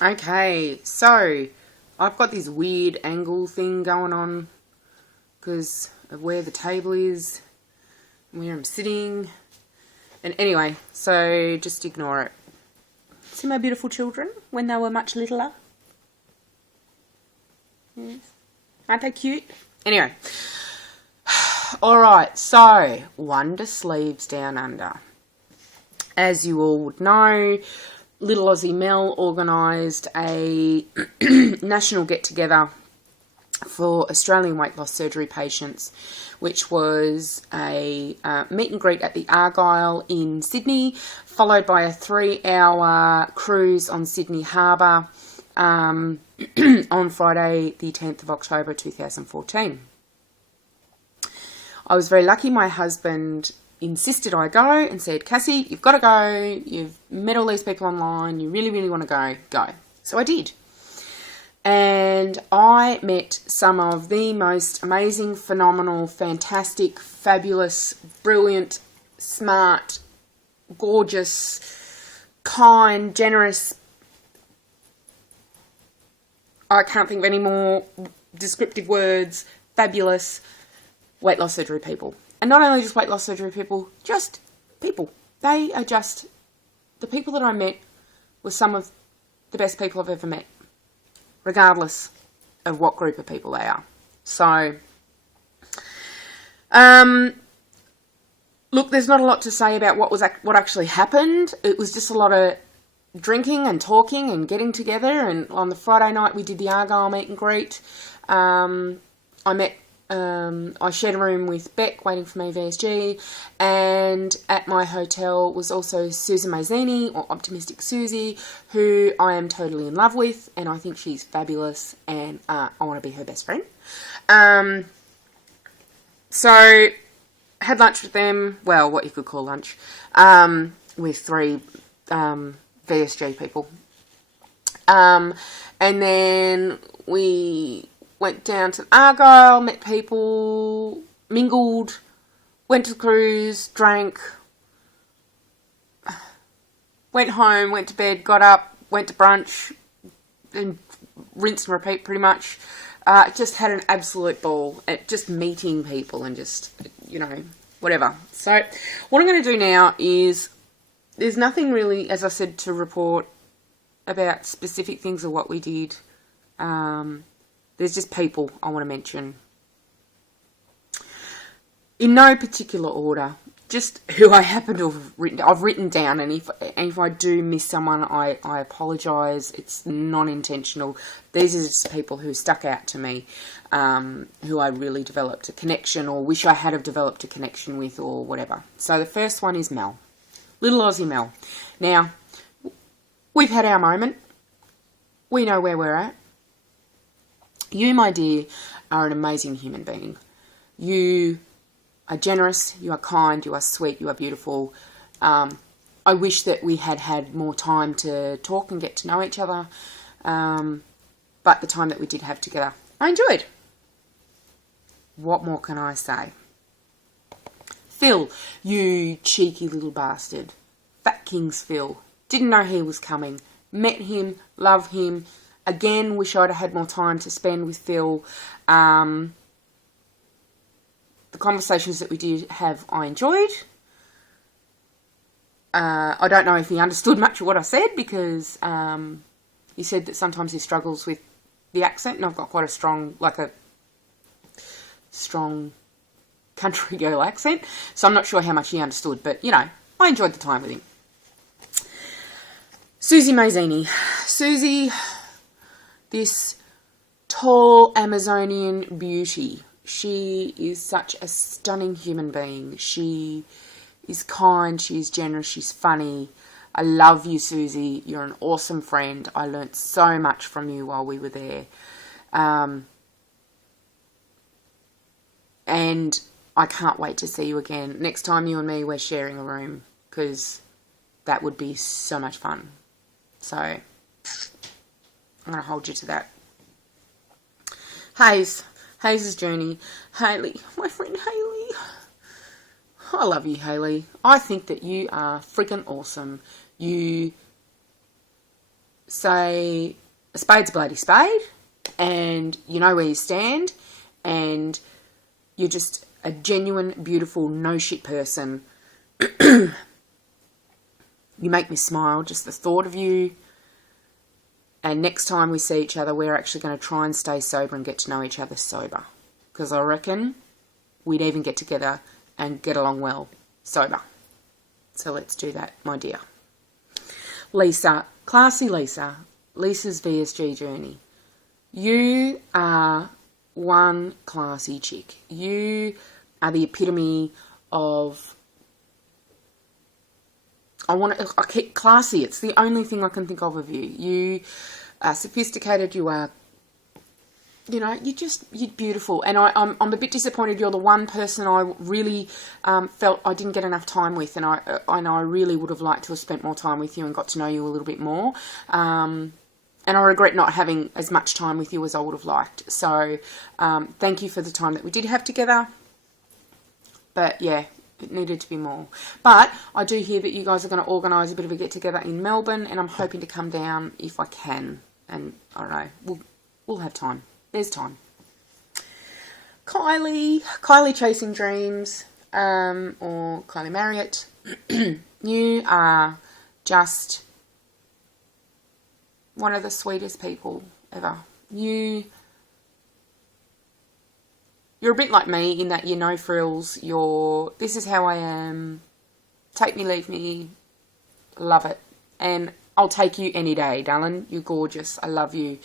Okay, so I've got this weird angle thing going on because of where the table is and where I'm sitting. And anyway, so just ignore it. See my beautiful children when they were much littler? Yes. Aren't they cute? Anyway. Alright, so Wonder Sleeves Down Under. As you all would know, Little Aussie Mel organised a national get-together for Australian weight loss surgery patients, which was a meet and greet at the Argyle in Sydney, followed by a 3-hour cruise on Sydney Harbour on Friday the 10th of October 2014. I was very lucky. My husband insisted I go and said, Cassie, you've got to go. You've met all these people online. You really, really want to go. Go. So I did. And I met some of the most amazing, phenomenal, fantastic, fabulous, brilliant, smart, gorgeous, kind, generous. I can't think of any more descriptive words. Fabulous weight loss surgery people. And not only just weight loss surgery people, just people. They are just, the people that I met were some of the best people I've ever met, regardless of what group of people they are. So, look, there's not a lot to say about what actually happened. It was just a lot of drinking and talking and getting together. And on the Friday night, we did the Argyle meet and greet. I shared a room with Beck waiting for me, VSG, and at my hotel was also Susan Mazzini, or Optimistic Susie, who I am totally in love with, and I think she's fabulous, and I want to be her best friend. So, had lunch with them, well, what you could call lunch, with 3 VSG people. And then we went down to Argyle, met people, mingled, went to the cruise, drank, went home, went to bed, got up, went to brunch, and rinse and repeat pretty much. Just had an absolute ball at just meeting people and just, whatever. So what I'm going to do now is, there's nothing really, as I said, to report about specific things or what we did. There's just people I want to mention. In no particular order, just who I happen to have written. I've written down, and if I do miss someone, I apologise. It's non-intentional. These are just people who stuck out to me, who I really developed a connection, or wish I had have developed a connection with, or whatever. So the first one is Mel. Little Aussie Mel. Now, we've had our moment. We know where we're at. You, my dear, are an amazing human being. You are generous, you are kind, you are sweet, you are beautiful. I wish that we had had more time to talk and get to know each other. But the time that we did have together, I enjoyed. What more can I say? Phil, you cheeky little bastard. Fat King's Phil. Didn't know he was coming. Met him, love him. Again, wish I'd have had more time to spend with Phil. The conversations that we did have, I enjoyed. I don't know if he understood much of what I said, because he said that sometimes he struggles with the accent, and I've got quite a strong country girl accent, so I'm not sure how much he understood, but, I enjoyed the time with him. Susie Mazzini. Susie, this tall Amazonian beauty. She is such a stunning human being. She is kind, she is generous, she's funny. I love you, Susie. You're an awesome friend. I learnt so much from you while we were there. And I can't wait to see you again. Next time you and me, we're sharing a room, because that would be so much fun. So, I'm going to hold you to that. Hayes' journey. Hayley, my friend Hayley. I love you, Hayley. I think that you are freaking awesome. You say a spade's a bloody spade, and you know where you stand, and you're just a genuine, beautiful, no shit person. You make me smile, just the thought of you. And next time we see each other, we're actually going to try and stay sober and get to know each other sober. Because I reckon we'd even get together and get along well sober. So let's do that, my dear. Lisa, classy Lisa, Lisa's VSG journey. You are one classy chick. You are the epitome of, I keep classy. It's the only thing I can think of you. You are sophisticated. You are, you know, you're beautiful. And I'm a bit disappointed. You're the one person I really felt I didn't get enough time with, and I really would have liked to have spent more time with you and got to know you a little bit more. And I regret not having as much time with you as I would have liked. So thank you for the time that we did have together. But yeah, it needed to be more. But I do hear that you guys are going to organise a bit of a get-together in Melbourne, and I'm hoping to come down if I can. And I don't know, we'll have time. There's time. Kylie Chasing Dreams, or Kylie Marriott. You are just one of the sweetest people ever. You're a bit like me in that you're no frills. This is how I am. Take me, leave me. Love it. And I'll take you any day, darling. You're gorgeous. I love you.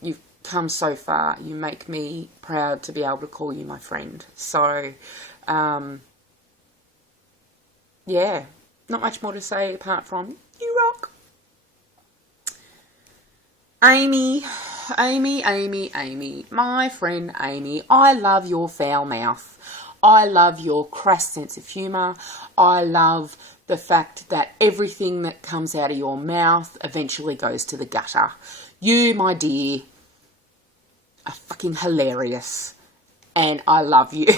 You've come so far. You make me proud to be able to call you my friend. So, yeah. Not much more to say apart from you rock. Amy, my friend Amy, I love your foul mouth. I love your crass sense of humour. I love the fact that everything that comes out of your mouth eventually goes to the gutter. You, my dear, are fucking hilarious. And I love you.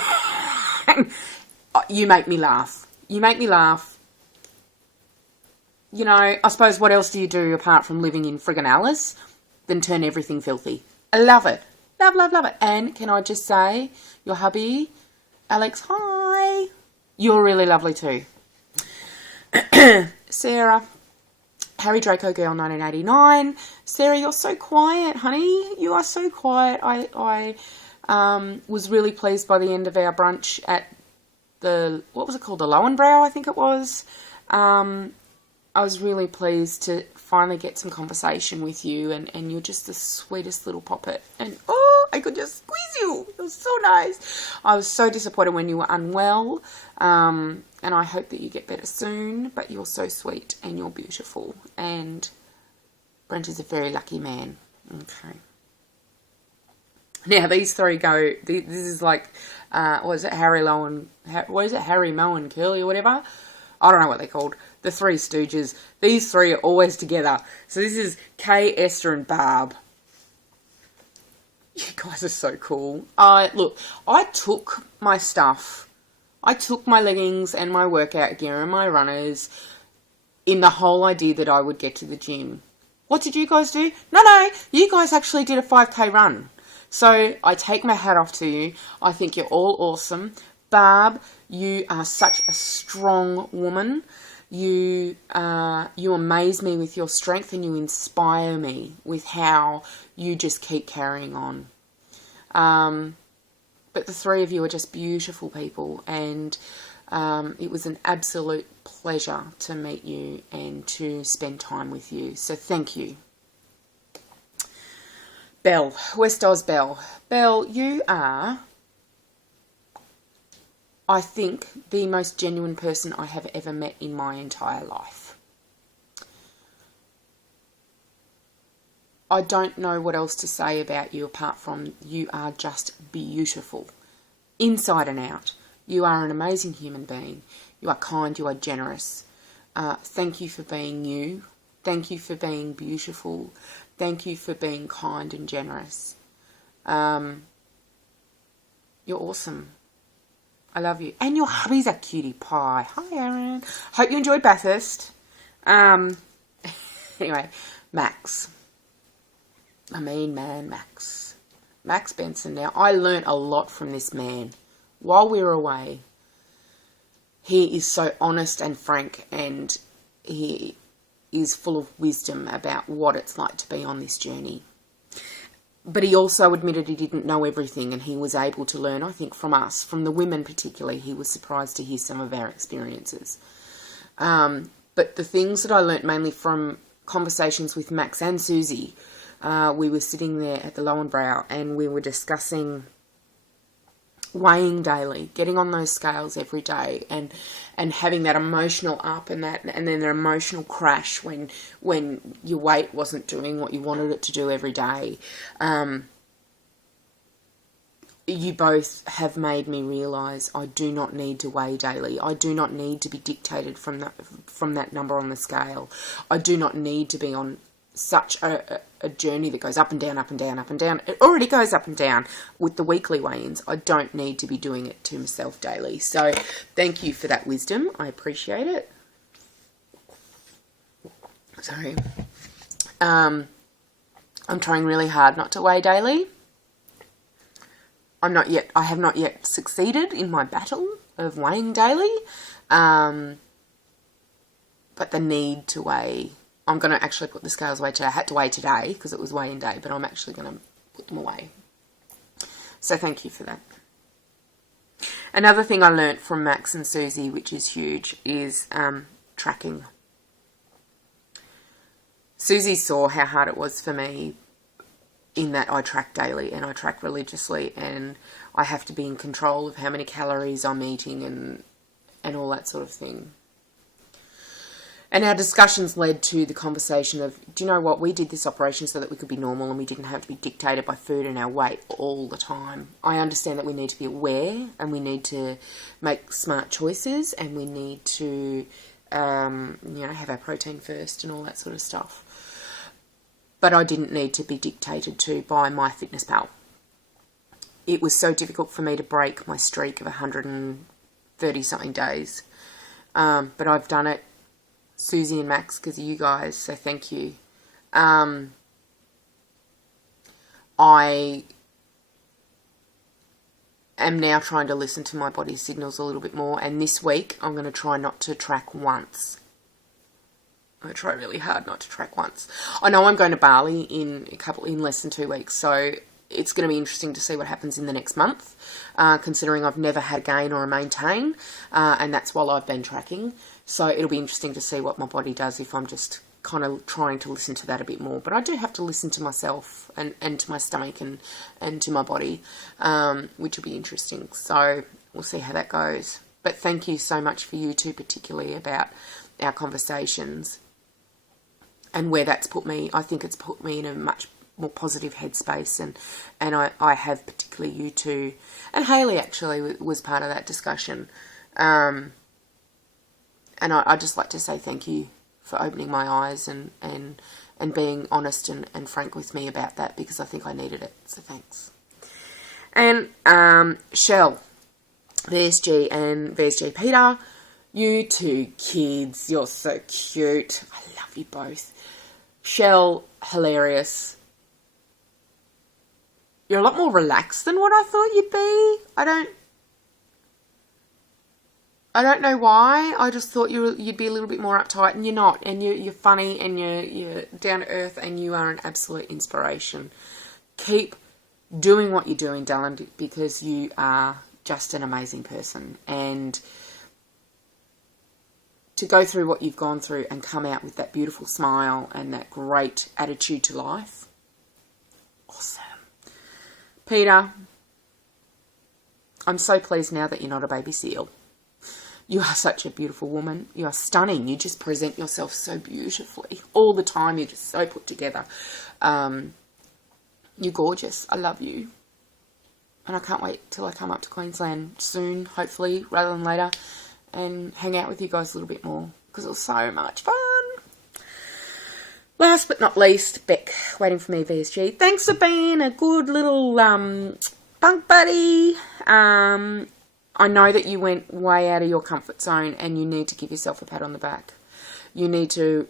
You make me laugh. You make me laugh. You know, I suppose what else do you do apart from living in friggin' Alice? Then turn everything filthy. I love it. Love it. And can I just say, your hubby, Alex, hi. You're really lovely too. Sarah, Harry Draco Girl 1989. Sarah, you're so quiet, honey. You are so quiet. I was really pleased by the end of our brunch at what was it called? The Lowenbrow, I think it was. I was really pleased to finally get some conversation with you, and you're just the sweetest little poppet. And oh, I could just squeeze you. It was so nice. I was so disappointed when you were unwell, and I hope that you get better soon. But you're so sweet and you're beautiful, and Brent is a very lucky man. Okay. Now these three go. This is like, what is it? Harry Mowen Curly or whatever. I don't know what they're called. The Three Stooges. These three are always together. So this is Kay, Esther, and Barb. You guys are so cool. Look, I took my stuff. I took my leggings and my workout gear and my runners in the whole idea that I would get to the gym. What did you guys do? No, you guys actually did a 5K run. So I take my hat off to you. I think you're all awesome. Barb, you are such a strong woman. You amaze me with your strength, and you inspire me with how you just keep carrying on. But the three of you are just beautiful people, and it was an absolute pleasure to meet you and to spend time with you. So thank you. Belle, West Oz Belle. Belle, you are, I think, the most genuine person I have ever met in my entire life. I don't know what else to say about you apart from you are just beautiful. Inside and out. You are an amazing human being. You are kind, you are generous. Thank you for being you. Thank you for being beautiful. Thank you for being kind and generous. You're awesome. I love you. And your hubby's a cutie pie. Hi, Aaron. Hope you enjoyed Bathurst. Anyway, Max. I mean, man, Max. Max Benson. Now, I learnt a lot from this man while we were away. He is so honest and frank, and he is full of wisdom about what it's like to be on this journey. But he also admitted he didn't know everything, and he was able to learn, I think, from us, from the women particularly. He was surprised to hear some of our experiences. But the things that I learnt mainly from conversations with Max and Susie, we were sitting there at the Lowenbrow and we were discussing weighing daily, getting on those scales every day, and having that emotional up and then an emotional crash when your weight wasn't doing what you wanted it to do every day. You both have made me realise I do not need to weigh daily. I do not need to be dictated from that number on the scale. I do not need to be on such a journey that goes up and down, up and down, up and down. It already goes up and down with the weekly weigh-ins. I don't need to be doing it to myself daily. So thank you for that wisdom. I appreciate it. Sorry. I'm trying really hard not to weigh daily. I have not yet succeeded in my battle of weighing daily. But the need to weigh, I'm going to actually put the scales away today. I had to weigh today because it was weighing day, but I'm actually going to put them away. So thank you for that. Another thing I learnt from Max and Susie, which is huge, is tracking. Susie saw how hard it was for me in that I track daily and I track religiously, and I have to be in control of how many calories I'm eating and all that sort of thing. And our discussions led to the conversation of, do you know what, we did this operation so that we could be normal and we didn't have to be dictated by food and our weight all the time. I understand that we need to be aware and we need to make smart choices and we need to, have our protein first and all that sort of stuff. But I didn't need to be dictated to by MyFitnessPal. It was so difficult for me to break my streak of 130-something days. But I've done it, Susie and Max, because of you guys, so thank you. I am now trying to listen to my body's signals a little bit more, and this week I'm going to try not to track once. I try really hard not to track once. I know I'm going to Bali in less than 2 weeks, so it's going to be interesting to see what happens in the next month, considering I've never had a gain or a maintain, and that's while I've been tracking. So it'll be interesting to see what my body does if I'm just kind of trying to listen to that a bit more. But I do have to listen to myself and to my stomach and to my body, which will be interesting. So we'll see how that goes. But thank you so much for you two particularly about our conversations and where that's put me. I think it's put me in a much more positive headspace, and I have particularly you two, and Hayley actually was part of that discussion. And I'd just like to say thank you for opening my eyes and being honest and frank with me about that, because I think I needed it. So thanks. And Shell, VSG and VSG Peter, you two kids, you're so cute. I love you both. Shell, hilarious. You're a lot more relaxed than what I thought you'd be. I don't know why. I just thought you'd be a little bit more uptight, and you're not. And you're funny, and you're down to earth, and you are an absolute inspiration. Keep doing what you're doing, Dylan, because you are just an amazing person. And to go through what you've gone through and come out with that beautiful smile and that great attitude to life, awesome. Peter, I'm so pleased now that you're not a baby seal. You are such a beautiful woman. You are stunning. You just present yourself so beautifully. All the time, you're just so put together. You're gorgeous. I love you. And I can't wait till I come up to Queensland soon, hopefully, rather than later, and hang out with you guys a little bit more, because it was so much fun. Last but not least, Beck, waiting for me, VSG. Thanks for being a good little bunk buddy. I know that you went way out of your comfort zone, and you need to give yourself a pat on the back. You need to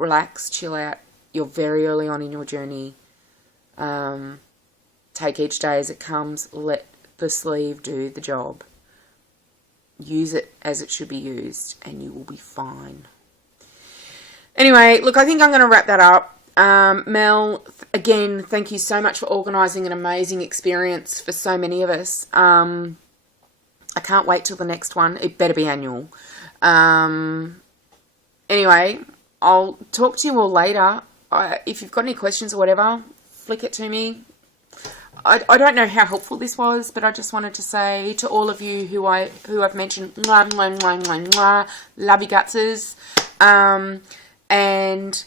relax, chill out. You're very early on in your journey. Take each day as it comes. Let the sleeve do the job. Use it as it should be used, and you will be fine. Anyway, look, I think I'm going to wrap that up. Mel, again, thank you so much for organising an amazing experience for so many of us. I can't wait till the next one. It better be annual. Anyway, I'll talk to you all later. If you've got any questions or whatever, flick it to me. I don't know how helpful this was, but I just wanted to say to all of you who I've mentioned, mwah, mwah, mwah, mwah, mwah, love you gutses. And